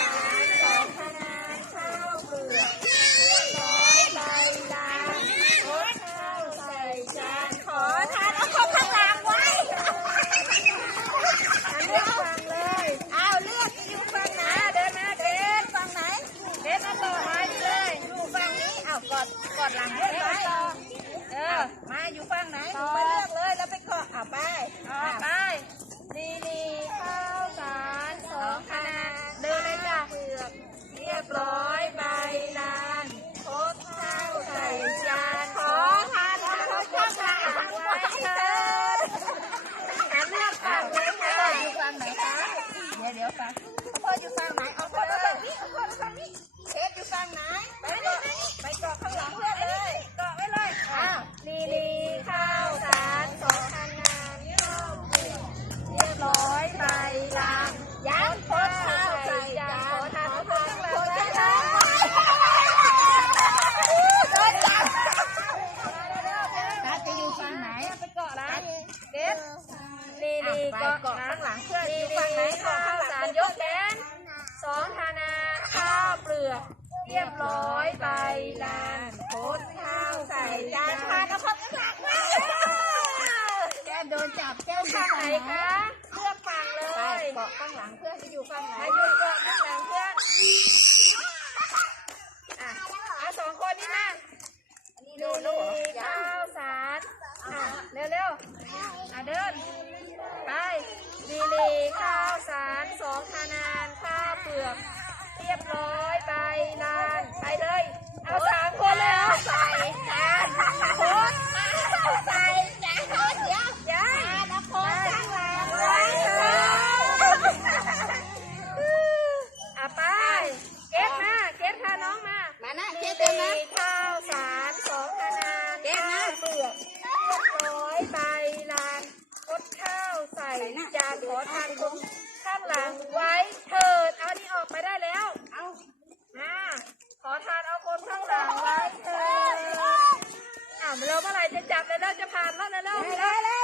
Yeah. ไเอาคข้างไหนปเกาะข้างหลังเพื่อนเลยเกาะไว้เลยอ้าวลีลีข้าวสองทางงานเรียบร้อยไปลางยังโพสข้าวใส่จานขอทานทุกคนข้างหลังเลยเกาะร้านเด็ดลีลีเกาะข้างหลังเพื่อนอยู่ฝั่งไหนเะ เรียบร้อยใบลานโพสข้าวใส่จานพานแล้วคนกระสักมาแก้มโดนจับแก้มข้างไหนคะเลือกฝั่งเลยเกาะข้างหลังเพื่อนจะอยู่ฝั่งไหนอยู่เกาะข้างหลังเพื่อนอะอ่สองคนนี่นะดูลูกข้าวสารเร็วเร็วอะเดินไปลีลีข้าวสารสองทานานข้าวเปลือกเรียบร้อย ไปลานคดข้าวใส่จานขอทานครงข้างหลังไว้เถิดเอานี่ออกไปได้แล้วเอามาขอทานเอาคนข้างหลังไว้เถิดอ้าวเราเมื่อไหร่จะจับแล้วเราจะผ่านแล้วนะเรา